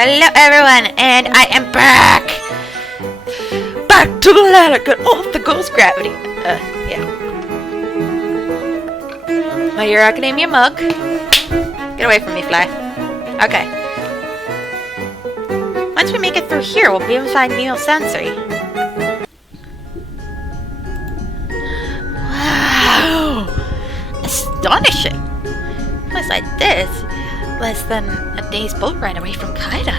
Hello everyone, and I am back! Back to the ladder, get off the ghost gravity! Yeah. My Hero Academia mug. Get away from me, fly. Okay. Once we make it through here, we'll be able to find Neo Sensory. Wow! Astonishing! A place like this, less than a day's boat ride away from Kaida.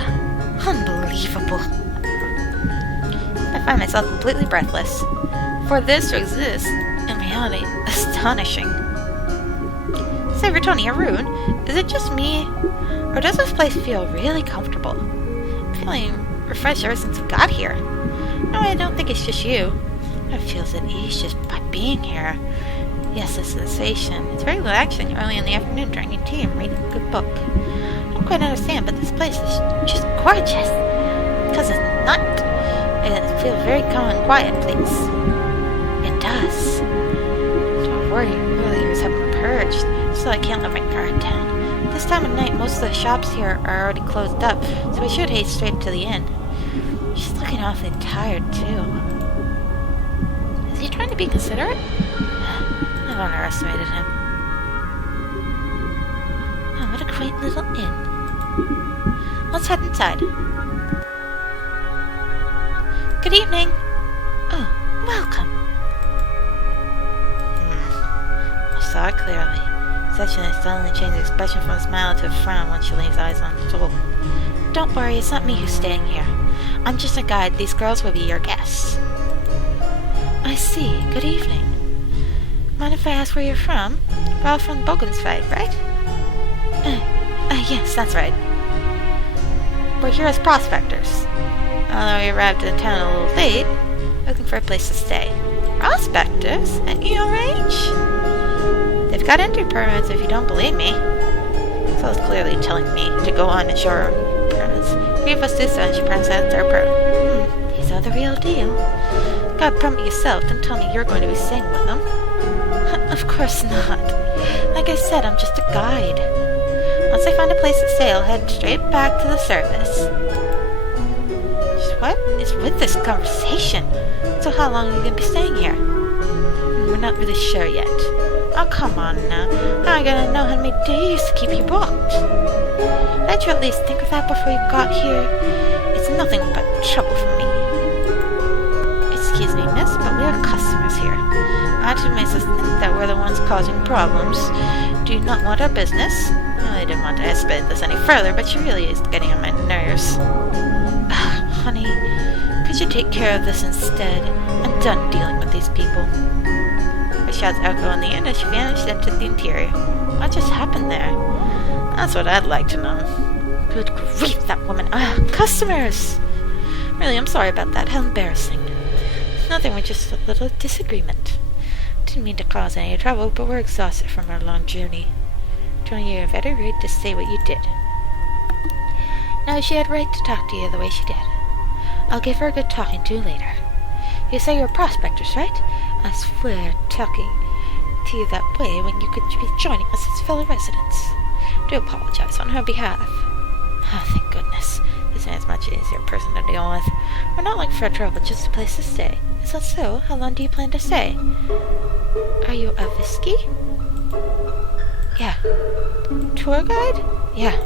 Unbelievable. I find myself completely breathless. For this to exist, in reality, astonishing. Say, Otoniel, Rune, is it just me, or does this place feel really comfortable? I'm feeling refreshed ever since we got here. No, I don't think it's just you. I feel at ease just by being here. Yes, the sensation. It's very relaxing early in the afternoon drinking tea and reading a good book. I don't quite understand, but this place is just gorgeous. Because it's not. It feels very calm and quiet, please. It does. Don't worry, earliers have been purged, so I can't let my guard down. This time of night, most of the shops here are already closed up, so we should head straight to the inn. She's looking awfully tired, too. Is he trying to be considerate? I've underestimated him. Oh, what a quaint little inn. Let's head inside. Good evening. Oh, welcome. I saw it clearly. Session suddenly changed the expression from a smile to a frown once she lays eyes on the stool. Don't worry, it's not me who's staying here. I'm just a guide. These girls will be your guests. I see. Good evening. Mind if I ask where you're from? We're all from Bogensfeld, right? Yes, that's right. We're here as prospectors. Although we arrived in town a little late, looking for a place to stay. Prospectors? At your age? They've got entry permits if you don't believe me. So it's clearly telling me to go on and show her permits. Three of us do so and she prints out their permit. These are the real deal. Got a permit yourself, don't tell me you're going to be staying with them. Of course not. Like I said, I'm just a guide. Once I find a place to stay, I'll head straight back to the surface. What is with this conversation? So how long are you going to be staying here? We're not really sure yet. Oh, come on now. How am I going to know how many days to keep you booked? Can't you at least think of that before you got here? It's nothing but trouble for me. Excuse me, miss, but we are customers here. Attitude makes us think that we're the ones causing problems. Do you not want our business? I really didn't want to escalate this any further, but she really is getting on my nerves. Honey, could you take care of this instead? I'm done dealing with these people. Her shouts echo in the end as she vanished into the interior. What just happened there? That's what I'd like to know. Good grief, that woman. Customers! Really, I'm sorry about that. How embarrassing. Nothing, we're just a little disagreement. Didn't mean to cause any trouble, but we're exhausted from our long journey. Tony, you have every right to say what you did. No, she had right to talk to you the way she did. I'll give her a good talking to later. You say you're prospectors, right? I swear, talking to you that way when you could be joining us as fellow residents. Do apologize on her behalf. Oh, thank goodness. This man's much easier person to deal with. We're not looking for trouble, just a place to stay. Is that so? How long do you plan to stay? Are you a Visky? Yeah. Tour guide? Yeah.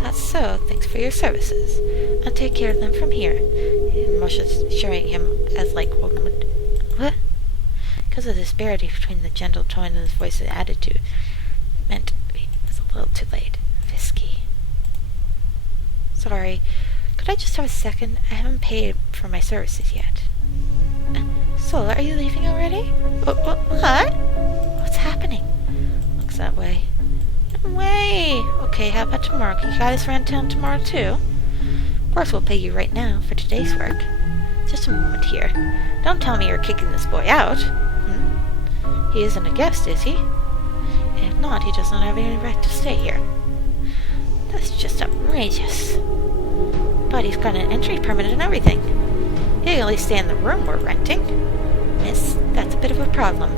That's so. Thanks for your services. I'll take care of them from here. Moshe's showing him as like one would. What? Because of the disparity between the gentle tone of his voice and attitude, meant it was a little too late. Visky. Sorry. Could I just have a second? I haven't paid for my services yet. Sola, are you leaving already? What? What's happening? Looks that way. No way! Okay, how about tomorrow? Can you guide us around town tomorrow, too? Of course, we'll pay you right now for today's work. Just a moment here. Don't tell me you're kicking this boy out. He isn't a guest, is he? If not, he does not have any right to stay here. That's just outrageous. But he's got an entry permit and everything. He can at least stay in the room we're renting. Miss, that's a bit of a problem.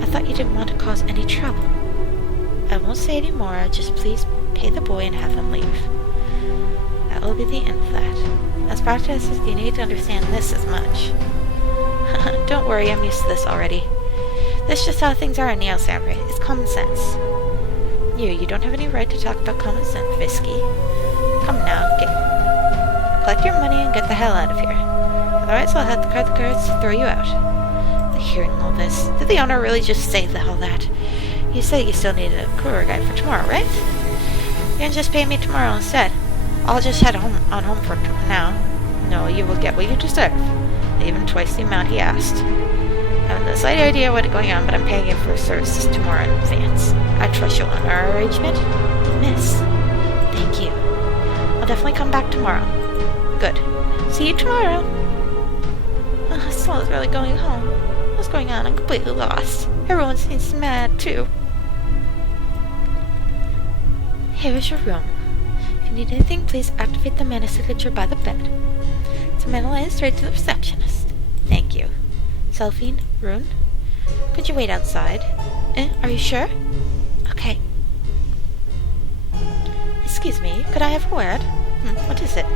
I thought you didn't want to cause any trouble. I won't say any more, just please pay the boy and have him leave. That will be the end of that. As practice, you need to understand this as much. Don't worry, I'm used to this already. This is just how things are in Milestone. It's common sense. You don't have any right to talk about common sense, Visky. Come now, collect your money and get the hell out of here. Otherwise I'll have to call the guards to throw you out. Hearing all this, did the owner really just say all that? You said you still needed a tour guide for tomorrow, right? You can just pay me tomorrow instead. I'll just head home for now. No, you will get what you deserve. Even twice the amount he asked. I have no slight idea what's going on, but I'm paying you for services tomorrow in advance. I trust you on our arrangement? Miss. Thank you. I'll definitely come back tomorrow. Good. See you tomorrow. Sol is really going home. What's going on? I'm completely lost. Everyone seems mad, too. Here is your room. If you need anything, please activate the mana signature by the bed. It's a mana line straight to the receptionist. Thank you. Selphine, Rune? Could you wait outside? Are you sure? Okay. Excuse me, could I have a word? What is it?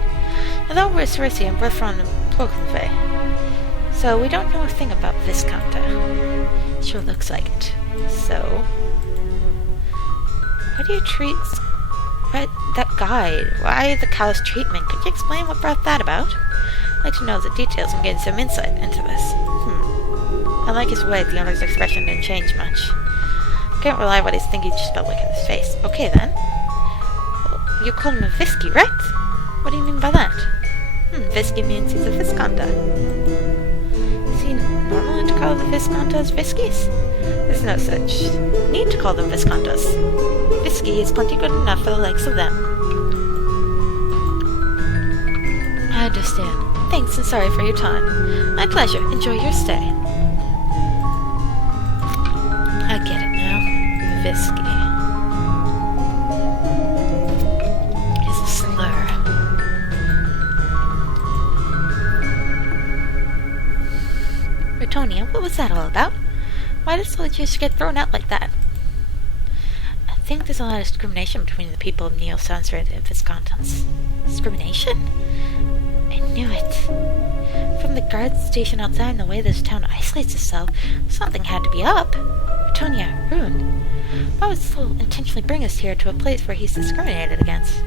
Although we're Cerisi and we're from Brokenfay, so we don't know a thing about Visconta. Sure looks like it. So, why do you treat that guy? Why the callous treatment? Could you explain what brought that about? I'd like to know the details and gain some insight into this. I like his way. The owner's expression didn't change much. Can't rely on what he's thinking just by looking at his face. Okay then. Well, you call him a Visky, right? What do you mean by that? Visky means he's a Visconta. Is he normal to call the Viscontas Viskies? There's no such need to call them Viscontas. Visky is plenty good enough for the likes of them. I understand. Thanks and sorry for your time. My pleasure. Enjoy your stay. I get it now. Visky is a slur. Otoniel, what was that all about? Why did soldiers get thrown out like that? I think there's a lot of discrimination between the people of Milestone and Viscontans. Discrimination? I knew it. From the guard station outside and the way this town isolates itself, something had to be up. Otoniel, Rune, why would Sol intentionally bring us here to a place where he's discriminated against?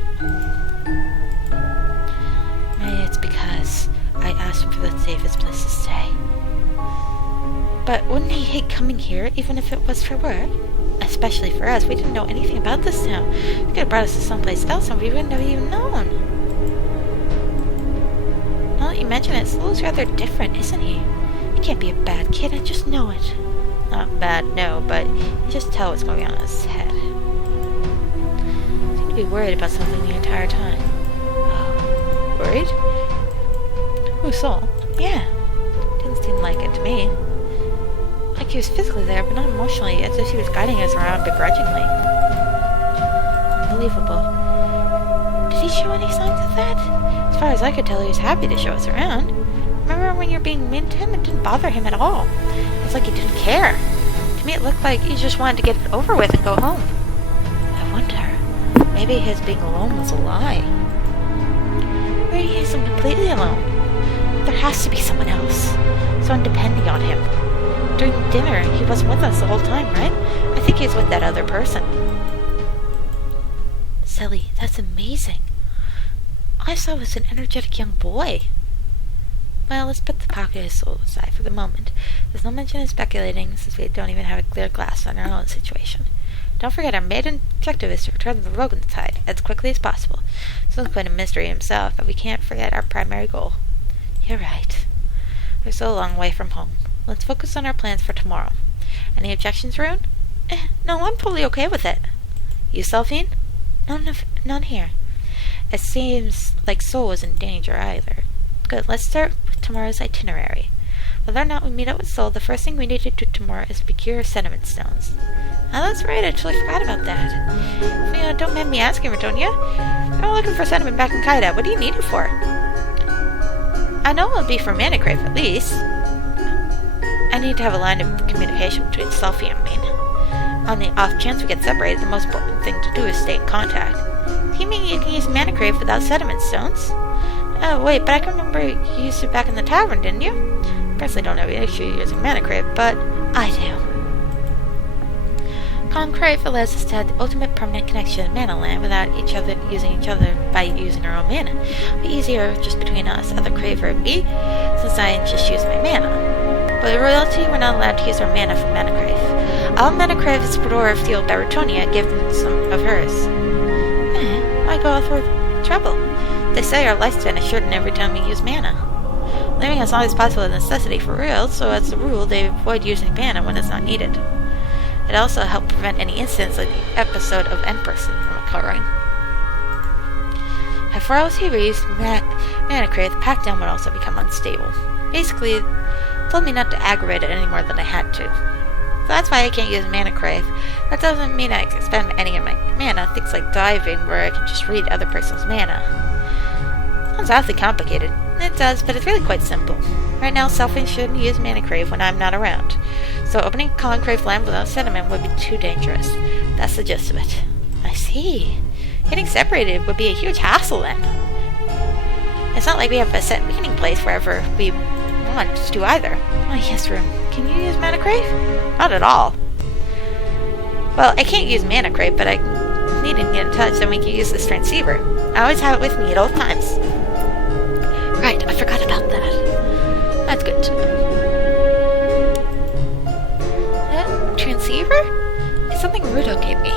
Maybe it's because I asked him for the safest place to stay. But wouldn't he hate coming here, even if it was for work? Especially for us, we didn't know anything about this town. He could have brought us to someplace else and we wouldn't have even known. Now that you mention it, Sol's rather different, isn't he? He can't be a bad kid, I just know it. Not bad, no, but you just tell what's going on in his head. He seemed to be worried about something the entire time. Oh, worried? Who, Sol? Yeah. Didn't seem like it to me. Like he was physically there, but not emotionally, as if he was guiding us around begrudgingly. Unbelievable. Did he show any signs of that? As far as I could tell, he was happy to show us around. Remember when you were being mean to him? It didn't bother him at all. It's like he didn't care. To me, it looked like he just wanted to get it over with and go home. I wonder, maybe his being alone was a lie. Maybe he isn't completely alone. There has to be someone else. Someone depending on him. During dinner, he wasn't with us the whole time, right? I think he's with that other person. Selly, that's amazing. All I saw was an energetic young boy. Well, let's put the pocket of his soul aside for the moment. There's no mention in speculating, since we don't even have a clear grasp on our own situation. Don't forget, our maiden objective is to return the rogue tide as quickly as possible. Sounds quite a mystery himself, but we can't forget our primary goal. You're right. We're still a long way from home. Let's focus on our plans for tomorrow. Any objections, Rune? No, I'm totally okay with it. You, Selphine? None here. It seems like Sol isn't in danger either. Good, let's start with tomorrow's itinerary. Whether or not we meet up with Sol, the first thing we need to do tomorrow is procure sediment stones. Oh, that's right, I totally forgot about that. Don't mind me asking, Otoniel. I'm looking for sediment back in Kaida. What do you need it for? I know it'll be for Mana Crave, at least. I need to have a line of communication between Selphie and me. On the off chance we get separated, the most important thing to do is stay in contact. you mean you can use mana crave without sediment stones? Oh, wait, but I can remember you used it back in the tavern, didn't you? Personally don't have an issue using mana crave, but I do. Concrave allows us to have the ultimate permanent connection to Mana Land without using each other by using our own mana. It'll be easier just between us, other Craver and me, since I just use my mana. But royalty, we're not allowed to use our mana for Mana Crave. All Mana Crave is Fedora fueled by Otoniel gave them some of hers. Why go all through trouble? They say our lifespan is shortened every time we use mana. Living as long as possible is a necessity for real, so as a rule they avoid using mana when it's not needed. It also helped prevent any incidents like the episode of N-Person from occurring. At 4 hours he used Mana Crave, the pack down would also become unstable. Basically, it told me not to aggravate it any more than I had to. So that's why I can't use Mana Crave. That doesn't mean I can spend any of my mana, things like diving, where I can just read other person's mana. Sounds awfully complicated. It does, but it's really quite simple. Right now, Selfie shouldn't use Mana Crave when I'm not around. So opening Concrave Land without sediment would be too dangerous. That's the gist of it. I see. Getting separated would be a huge hassle then. It's not like we have a set meeting place wherever we want to either. Oh yes, Room. Can you use Mana Crave? Not at all. Well, I can't use Mana Crave, but I need to get in touch so we can use this transceiver. I always have it with me at all times. Right, I forgot about that. That's good to know. Transceiver? It's something Ruto gave me.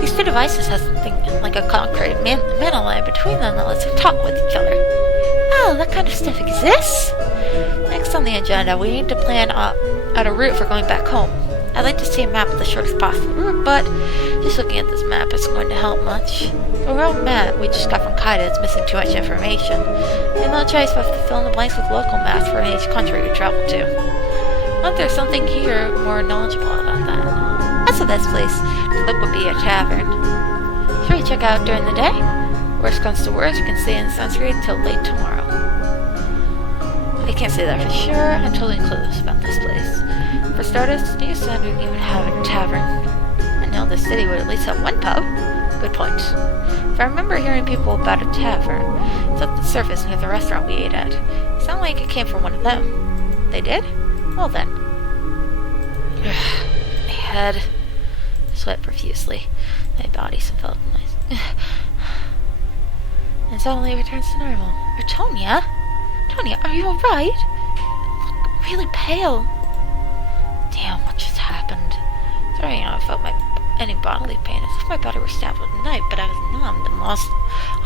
These two devices have something like a concrete mana line between them that lets them talk with each other. Oh, that kind of stuff exists? Next on the agenda, we need to plan out a route for going back home. I'd like to see a map of the shortest possible route, but just looking at this map isn't going to help much. The real map we just got from Kaida is missing too much information. We have no choice but to fill in the blanks with local maps for each country we travel to. But there's something here more knowledgeable about that. As for this place, the look would be a tavern. Should we check out during the day? Worst comes to worst, we can stay in the sunscreen till late tomorrow. I can't say that for sure. I'm totally clueless about this place. For starters, New Sun didn't even have a tavern. I know the city would at least have one pub. Good point. If I remember hearing people about a tavern, it's up the surface near the restaurant we ate at. It sounded like it came from one of them. They did? Well then. My head. I sweat profusely. My body felt nice. And suddenly it returns to normal. Tonya? Tonya, are you alright? You look really pale. Damn, what just happened? Sorry, I felt any bodily pain. As if my body were stabbed with a knife, but I was numbed and lost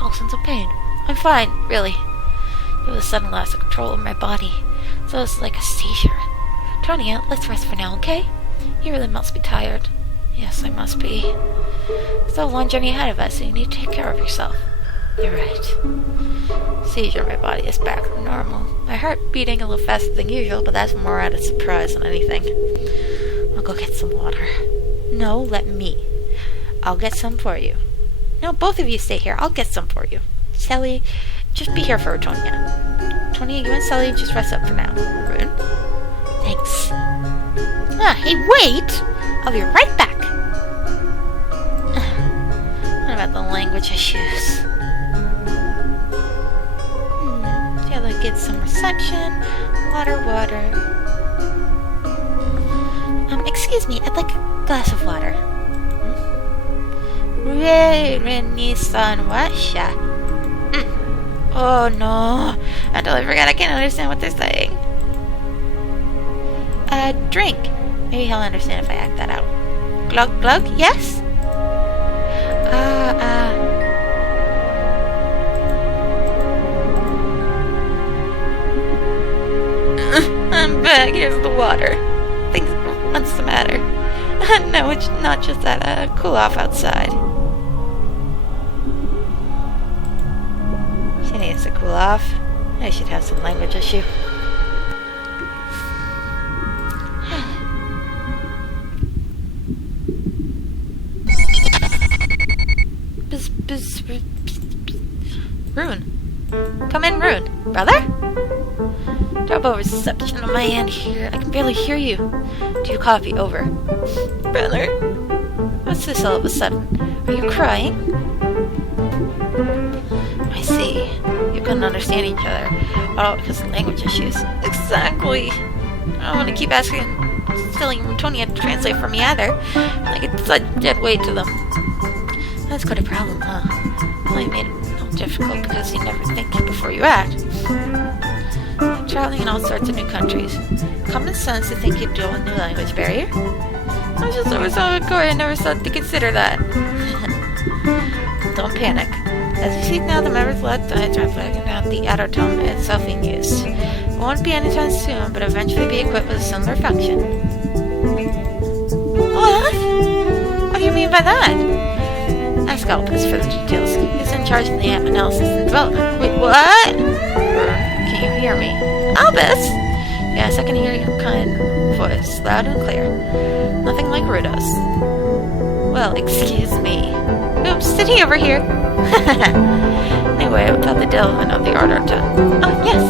all sense of pain. I'm fine, really. It was a sudden loss of control of my body, so it's like a seizure. Tonya, let's rest for now, okay? You really must be tired. Yes, I must be. There's a long journey ahead of us, so you need to take care of yourself. You're right. Seizure, my body is back to normal. My heart beating a little faster than usual, but that's more out of surprise than anything. I'll go get some water. No, let me. I'll get some for you. No, both of you stay here. I'll get some for you. Sally, just be here for Tonya. Tonya, you and Sally just rest up for now. Rune? Thanks. Hey, wait! I'll be right back. What about the language issues? Yeah, like get some reception. Water. Excuse me, I'd like a glass of water. Oh no, I totally forgot I can't understand what they're saying. Drink. Maybe he'll understand if I act that out. Glug glug, yes? I'm back, here's the water. What's the matter? No, it's not just that, cool off outside. She needs to cool off. I should have some language issue. Rune. Come in, Rune. Brother? Double reception on my end here. I can barely hear you. Do you copy? Over. Brother? What's this all of a sudden? Are you crying? you couldn't understand each other. Oh, because of language issues. Exactly. I don't want to keep asking stealing Otoniel to translate for me either. Like it's a dead weight to them. That's quite a problem, huh? Well, you made it more difficult because you never think before you act. I'm traveling in all sorts of new countries. Common sense to think you'd deal with new language barrier. I was just oversaw Korea and never thought to consider that. Don't panic. As you see now, the members left are flagging out the outer tone itself in use. It won't be anytime soon, but eventually be equipped with a similar function. What? What do you mean by that? Ask Albus for the details. He's in charge of the analysis and development. Wait, what? Can you hear me? Albus? Yes, I can hear your kind voice, loud and clear. Nothing like Rudo's. Well, excuse me. Oops, sitting over here. Anyway, about the development of the order tone. Oh, yes.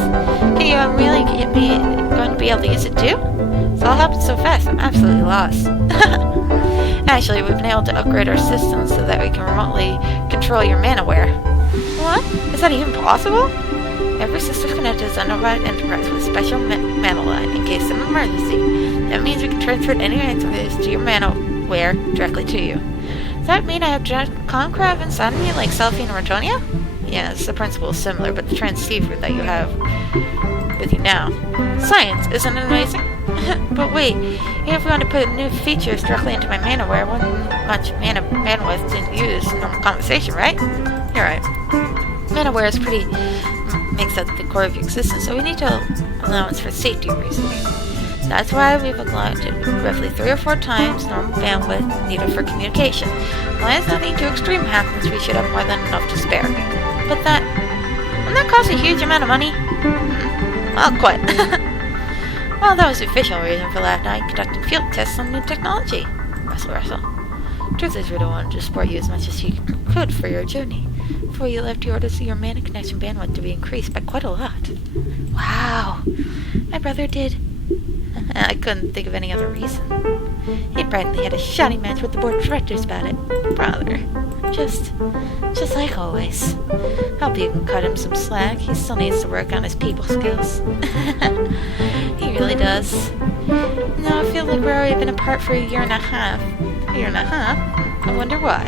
Can you really get me going to be able to use it too? It's all happened so fast, I'm absolutely lost. Actually, we've been able to upgrade our systems so that we can remotely control your manaware. What? Is that even possible? Every system connected is under Enterprise with a special mana line in case of an emergency. That means we can transfer any answers to your manaware directly to you. Does that mean I have direct concrab inside of me like Selphine or Otoniel? Yes, the principle is similar, but the transceiver that you have with you now. Science, isn't it amazing? But wait, even if we want to put new features directly into my manaware, one much bandwidth to use in normal conversation, right? You're right. Manaware is makes up the core of your existence, so we need to allowance for safety reasons. That's why we've allowed roughly 3 or 4 times normal bandwidth needed for communication. Unless nothing too extreme happens, we should have more than enough to spare. But wouldn't that cost a huge amount of money? Well, quite. Well, that was the official reason for last night conducting field tests on new technology. Russell. Truth is, we don't want to support you as much as you could for your journey. Before you left, you ordered your mana connection bandwidth to be increased by quite a lot. Wow. My brother did. I couldn't think of any other reason. He practically had a shouting match with the board of directors about it. Brother. Just like always. Hope you can cut him some slack. He still needs to work on his people skills. He really does. Now I feel like we've already been apart for a year and a half. A year and a half? I wonder why.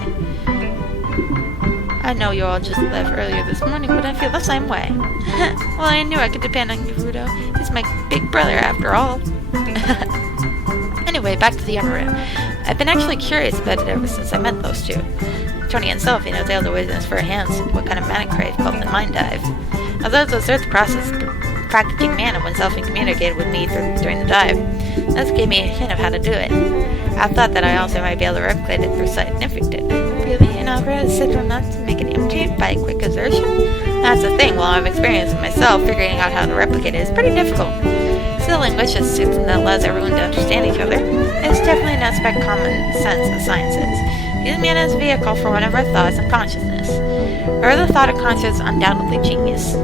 I know you all just left earlier this morning, but I feel the same way. Well, I knew I could depend on you, Rudo. He's my big brother after all. Anyway, back to the upper room. I've been actually curious about it ever since I met those two. Tony and Selphie was able to witness firsthand what kind of mana crave called the mind dive. I was able to observe the process of packaging mana when Selphie communicated with me during the dive. This gave me a hint of how to do it. I thought that I also might be able to replicate it through Significant. Really? You're not ready to sit enough to make it imitate by a quick exertion? That's the thing. While I've experienced it myself, figuring out how to replicate it is pretty difficult. Still, English is something that allows everyone to understand each other. It's definitely an aspect of common sense of sciences. Use mana as a vehicle for one of our thoughts and consciousness. Or the thought of consciousness is undoubtedly genius.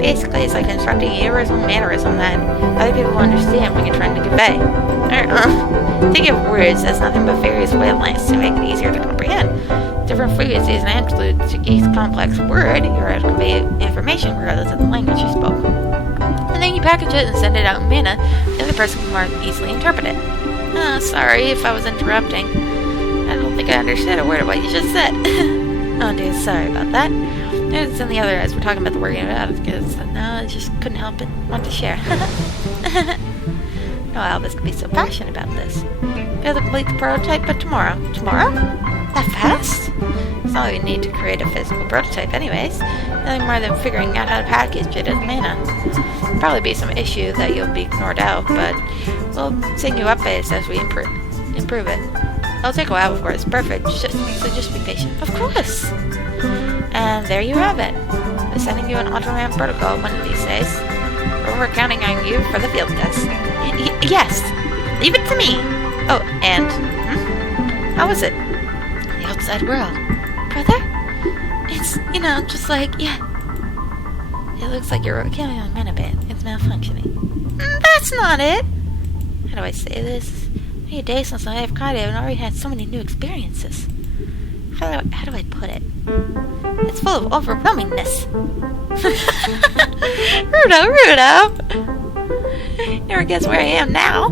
Basically, it's like constructing a universal mannerism that other people will understand when you're trying to convey. Think of words as nothing but various wavelengths to make it easier to comprehend. Different frequencies and amplitudes to each complex word, you're able to convey information regardless of the language you spoke. And then you package it and send it out in mana, the other person can more easily interpret it. Sorry if I was interrupting. I don't think I understood a word of what you just said. Oh dear, sorry about that. It's in the other as we're talking about the working it out because no, I just couldn't help it. Want to share. No, Albus could be so passionate about this. Be able to complete the prototype by tomorrow. Tomorrow? That fast? It's all we need to create a physical prototype anyways. Nothing more than figuring out how to package it as mana. There'll probably be some issue that you'll be ignored out, but we'll send you updates as we improve it. It'll take a while before it's perfect, so just be patient. Of course! And there you have it. We're sending you an Ultraman protocol one of these days. We're counting on you for the field test. Yes! Leave it to me! Oh, and... How was it? The outside world. Brother? It's, just like, yeah. It looks like you're counting on mana band. It's malfunctioning. That's not it! How do I say this? It's been a day since I have Kaido and already had so many new experiences. How do I put it? It's full of overwhelmingness. Rudo! Never guess where I am now.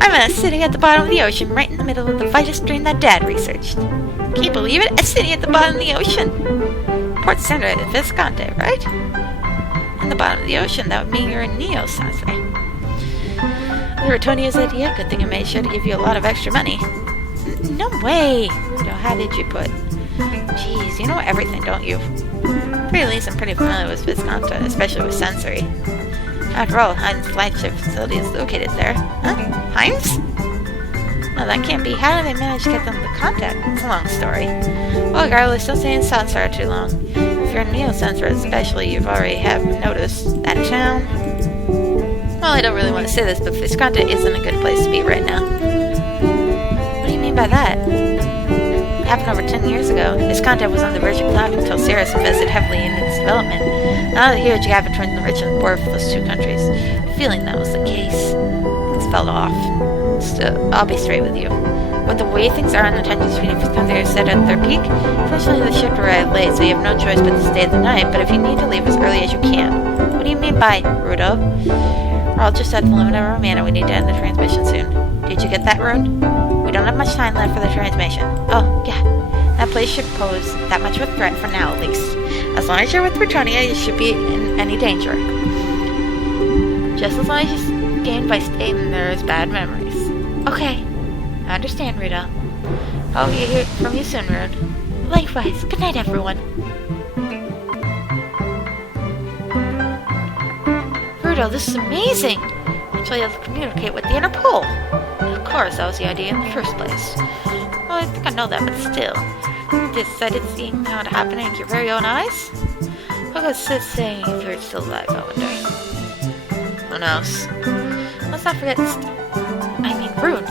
I'm in a city at the bottom of the ocean, right in the middle of the vitous stream that Dad researched. Can you believe it? A city at the bottom of the ocean. Port Center at Visconti, right? In the bottom of the ocean, that would mean you're in Neo, Sensei. Otoniel's idea. Good thing I made sure to give you a lot of extra money. No way! So how did you put? Jeez, you know everything, don't you? At the least, I'm pretty familiar with Visconti, especially with sensory. After all, Heinz' flagship facility is located there. Huh? Heinz? No, that can't be. How did they manage to get them to contact? It's a long story. Well, regardless, don't stay in Sansar too long. If you're in Neo Sensor especially, you've already have noticed that town. Well, I don't really want to say this, but Visconti isn't a good place to be right now. What do you mean by that? It happened over 10 years ago. Visconti was on the verge of collapse until Ceres invested heavily in its development. Now the huge gap between the rich and the poor for those two countries. Feeling that was the case. Things fell off. Still, I'll be straight with you. With the way things are and the tensions between Visconti are set at their peak, fortunately the ship arrived late, so you have no choice but to stay the night, but if you need to leave as early as you can. What do you mean by, Rudo? We're all just at the limit of our mana. We need to end the transmission soon. Did you get that, Rune? We don't have much time left for the transmission. Oh, yeah. That place should pose that much of a threat for now, at least. As long as you're with Otoniel, you should be in any danger. Just as long as you gain by staying there as bad memories. Okay. I understand, Rudo. I'll hear from you soon, Rune. Likewise. Good night, everyone. Rudo, this is amazing! Actually, I'll communicate with the Interpol. Of course, that was the idea in the first place. Well, I think I know that, but still. Decided seeing how it happened in your very own eyes? What was Sid saying if you're still alive, I wonder? Who knows? Let's not forget Rune.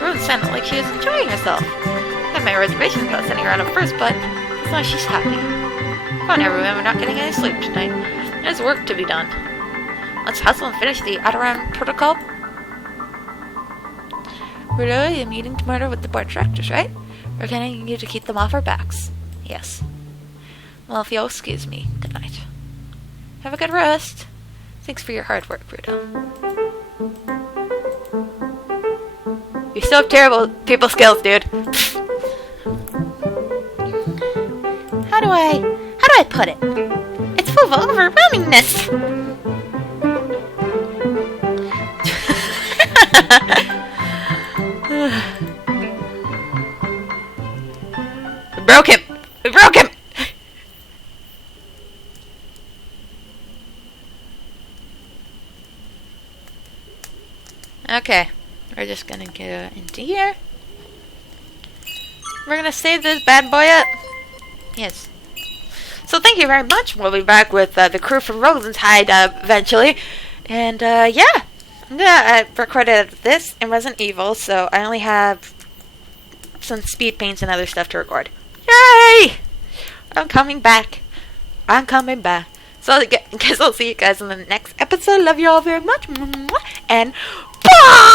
Rune sounded like she was enjoying herself. I had my reservations about sending her out at first, but as long as she's happy. Come on, everyone, we're not getting any sleep tonight. There's work to be done. Let's hustle and finish the Adoran protocol. Rudo, you're meeting tomorrow with the board of directors, right? We're getting you to keep them off our backs. Yes. Well, if you'll excuse me, good night. Have a good rest. Thanks for your hard work, Rudo. You still have terrible people skills, dude. How do I put it? It's full of overwhelmingness. We broke him! Okay. We're just gonna go into here. We're gonna save this bad boy up. Yes. So thank you very much. We'll be back with the crew from Rosentide eventually. And yeah. I'm gonna record this in Resident Evil, so I only have some speed paints and other stuff to record. Yay! I'm coming back. So I guess I'll see you guys in the next episode. Love you all very much. And bye!